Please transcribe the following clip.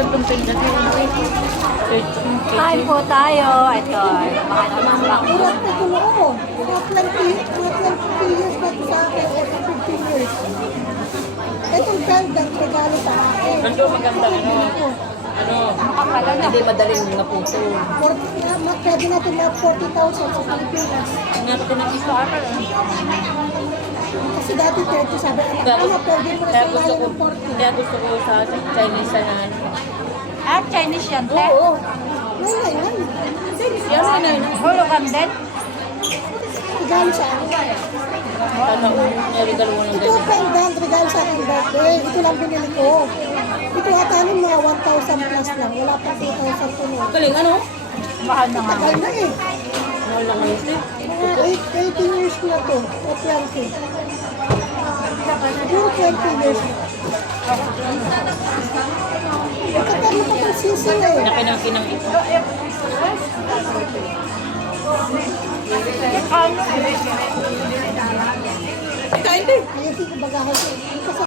gantong pinda ko. Kain po tayo. Ito, mahal naman lang. Urat na ito noon. Mga 20 years na ito sa akin. O 15 years. Itong pendant, regalo sa akin. Ganito maganda hindi madaling napuso. Pwede natin na 40,000 sa Pilipinas. Natin na dito akal. Kasi dati 30, sabi anak ko na pwede mo na sa kaya ng 40. Kaya gusto ko sa Chinese na Ah, Chinese yan, te. oo. Ngayon, ngayon. Yan na. Hulugan din. Regalo sa akin. Sana may regalo mo ng Ito ganyan. pendant, regalo sa akin birthday. Ito lang binili ko. Ito ata nun mga 1,000 plus lang. Wala pa 2,000 to nun. Galing ano? Mahal na nga. Tagal na eh. Mahal lang ngayon eh. Mga 18 years na to. O 20. Siguro 20 years na. Magkakaroon ka pang sising eh. Nakinang ito. Ano? Kain din. Ayun, bagahan ko.